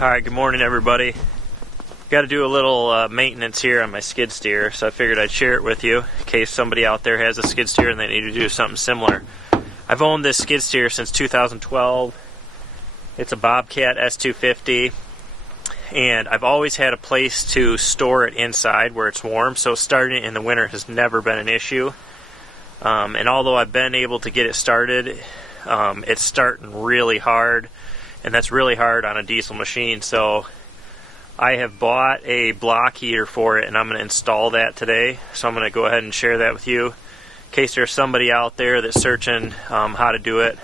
Alright, good morning everybody. Got to do a little maintenance here on my skid steer, so I figured I'd share it with you in case somebody out there has a skid steer and they need to do something similar. I've owned this skid steer since 2012. It's a Bobcat S250, and I've always had a place to store it inside where it's warm, so starting it in the winter has never been an issue. And although I've been able to get it started, it's starting really hard, and that's really hard on a diesel machine. So I have bought a block heater for it, and I'm going to install that today. So I'm going to go ahead and share that with you in case there's somebody out there that's searching how to do it.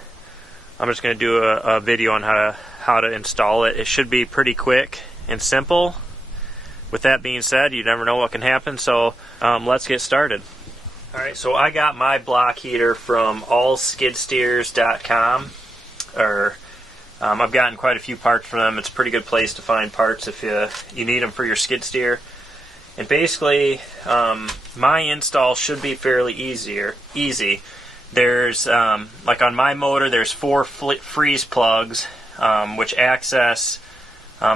I'm just going to do a video on how to install it. It should be pretty quick and simple. With that being said, you never know what can happen, so let's get started. Alright, so I got my block heater from allskidsteers.com, I've gotten quite a few parts from them. It's a pretty good place to find parts if you need them for your skid steer. And basically, my install should be fairly easy. There's, like on my motor, there's 4 freeze plugs, which access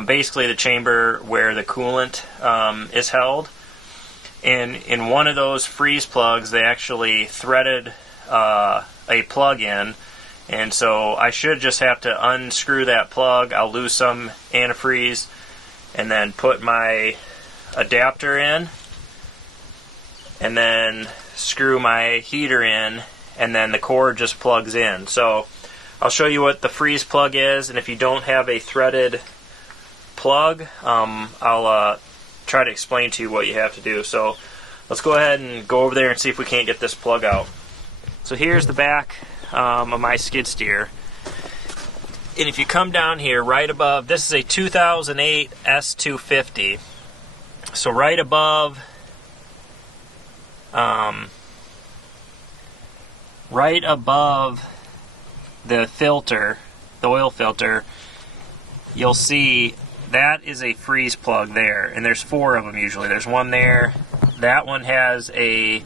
basically the chamber where the coolant is held. And in one of those freeze plugs, they actually threaded a plug in. And so I should just have to unscrew that plug. I'll lose some antifreeze and then put my adapter in and then screw my heater in, and then the cord just plugs in. So I'll show you what the freeze plug is, and if you don't have a threaded plug, I'll try to explain to you what you have to do. So let's go ahead and go over there and see if we can't get this plug out. So here's the back of my skid steer, and if you come down here right above, this is a 2008 S250, so right above the filter, the oil filter, you'll see that is a freeze plug there, and there's 4 of them usually. There's one there, that one has a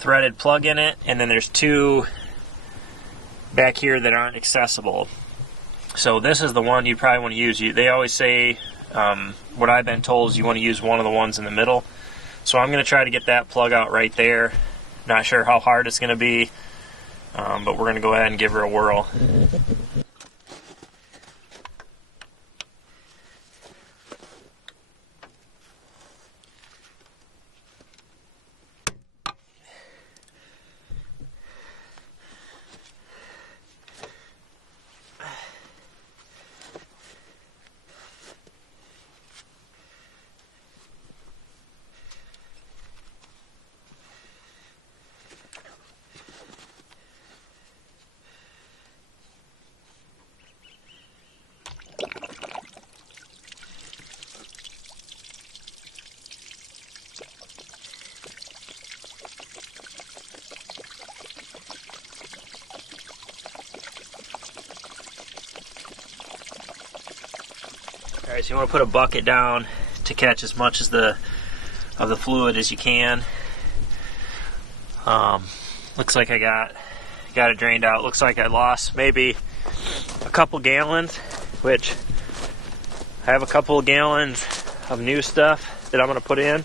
threaded plug in it, and then there's 2 back here that aren't accessible. So this is the one you probably want to use. They always say, what I've been told is you want to use one of the ones in the middle. So I'm going to try to get that plug out right there. Not sure how hard it's going to be, but we're going to go ahead and give her a whirl. Alright, so you want to put a bucket down to catch as much of the fluid as you can. Looks like I got it drained out. Looks like I lost maybe a couple gallons, which I have a couple of gallons of new stuff that I'm going to put in.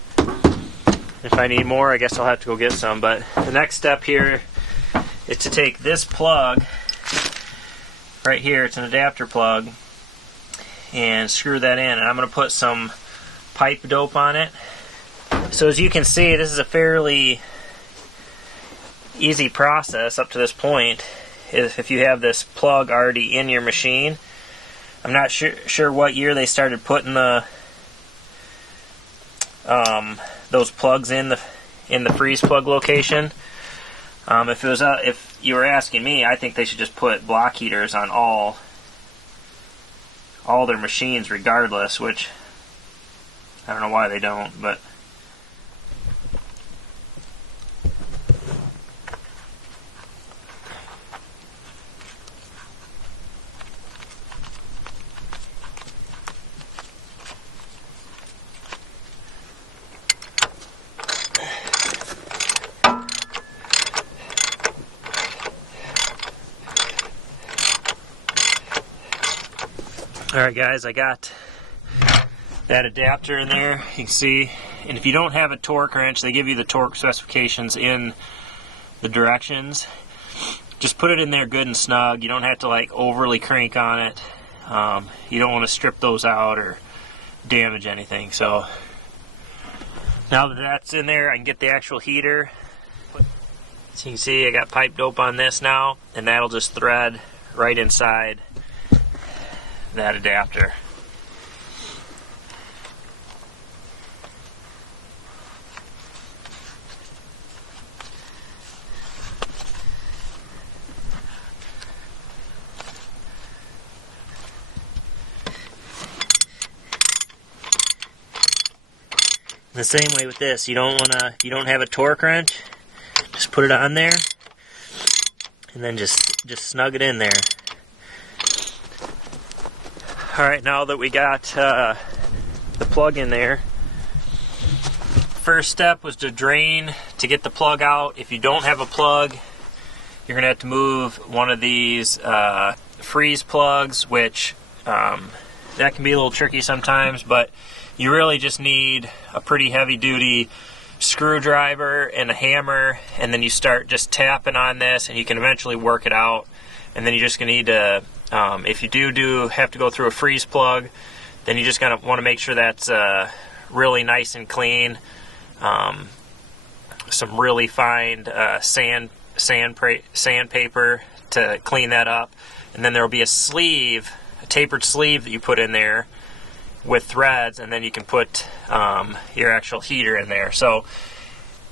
If I need more, I guess I'll have to go get some. But the next step here is to take this plug right here, it's an adapter plug, and screw that in, and I'm going to put some pipe dope on it. So as you can see, this is a fairly easy process up to this point, if you have this plug already in your machine. I'm not sure what year they started putting the those plugs in the freeze plug location. If you were asking me, I think they should just put block heaters on all their machines regardless, which I don't know why they don't, but Alright guys, I got that adapter in there, you can see. And if you don't have a torque wrench, they give you the torque specifications in the directions. Just put it in there good and snug. You don't have to like overly crank on it. You don't want to strip those out or damage anything. So now that that's in there, I can get the actual heater. So you can see I got pipe dope on this now, and that'll just thread right inside that adapter. The same way with this, you don't have a torque wrench, just put it on there and then just snug it in there. Alright, now that we got the plug in there, first step was to drain to get the plug out. If you don't have a plug, you're going to have to move one of these freeze plugs, which that can be a little tricky sometimes, but you really just need a pretty heavy-duty screwdriver and a hammer, and then you start just tapping on this, and you can eventually work it out. And then you're just going to need to, if you do have to go through a freeze plug, then you just want to make sure that's really nice and clean. Some really fine sandpaper to clean that up, and then there will be a sleeve, a tapered sleeve that you put in there with threads, and then you can put your actual heater in there. So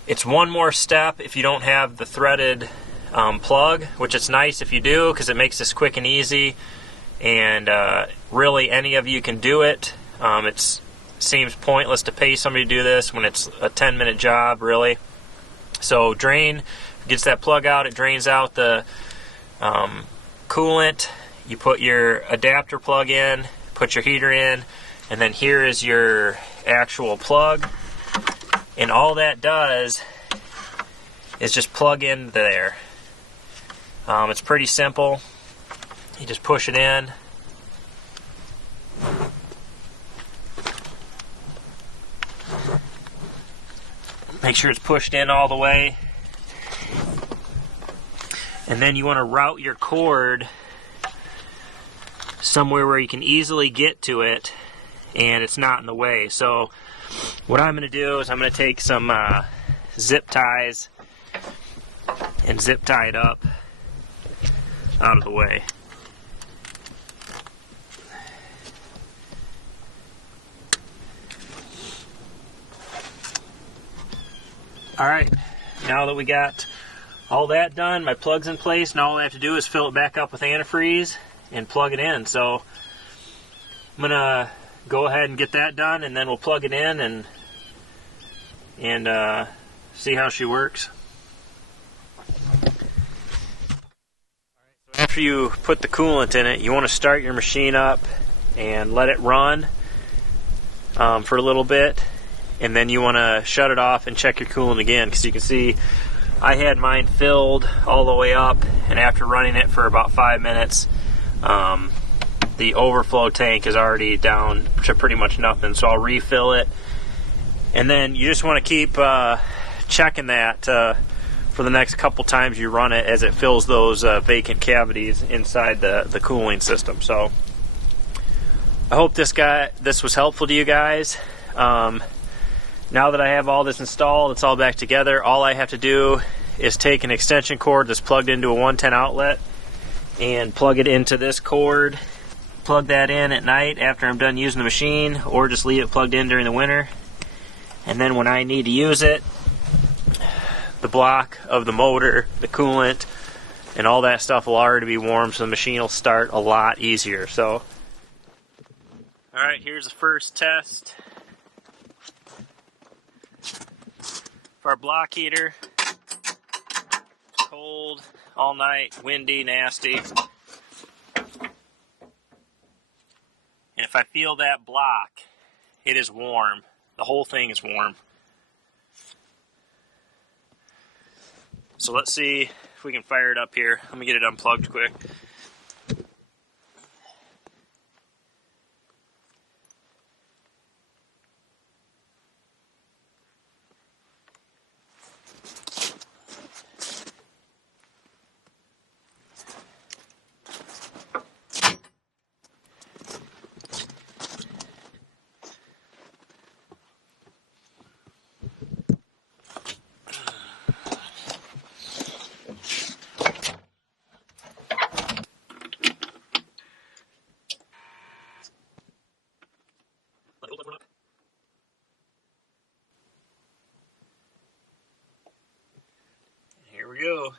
it's one more step if you don't have the threaded plug, which it's nice if you do, because it makes this quick and easy, and really any of you can do it. It seems pointless to pay somebody to do this when it's a 10-minute job, really. So drain, gets that plug out, it drains out the coolant, you put your adapter plug in, put your heater in, and then here is your actual plug, and all that does is just plug in there. It's pretty simple. You just push it in. Make sure it's pushed in all the way. And then you want to route your cord somewhere where you can easily get to it and it's not in the way. So what I'm going to do is I'm going to take some zip ties and zip tie it up out of the way. Alright, now that we got all that done, my plug's in place. Now all I have to do is fill it back up with antifreeze and plug it in. So I'm going to go ahead and get that done, and then we'll plug it in and see how she works. So after you put the coolant in it, you want to start your machine up and let it run for a little bit, and then you want to shut it off and check your coolant again, because you can see I had mine filled all the way up, and after running it for about 5 minutes, the overflow tank is already down to pretty much nothing. So I'll refill it, and then you just want to keep checking that for the next couple times you run it, as it fills those vacant cavities inside the cooling system. So I hope this was helpful to you guys. Now that I have all this installed, it's all back together, all I have to do is take an extension cord that's plugged into a 110 outlet and plug it into this cord. Plug that in at night after I'm done using the machine, or just leave it plugged in during the winter. And then when I need to use it, the block of the motor, the coolant, and all that stuff will already be warm, so the machine will start a lot easier. So, alright, here's the first test for our block heater. Cold all night, windy, nasty. And if I feel that block, it is warm. The whole thing is warm. So let's see if we can fire it up here. Let me get it unplugged quick. you.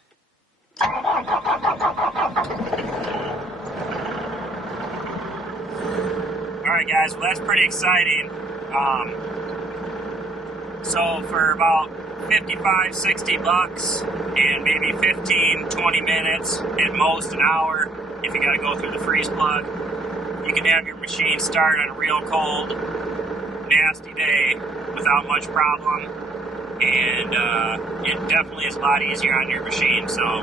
Alright guys, well that's pretty exciting. So for about 55, 60 bucks and maybe 15, 20 minutes, at most an hour, if you gotta go through the freeze plug, you can have your machine start on a real cold, nasty day without much problem, and it definitely is a lot easier on your machine. So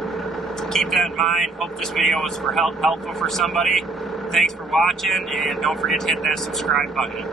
keep that in mind. Hope this video was helpful for somebody. Thanks for watching, and don't forget to hit that subscribe button.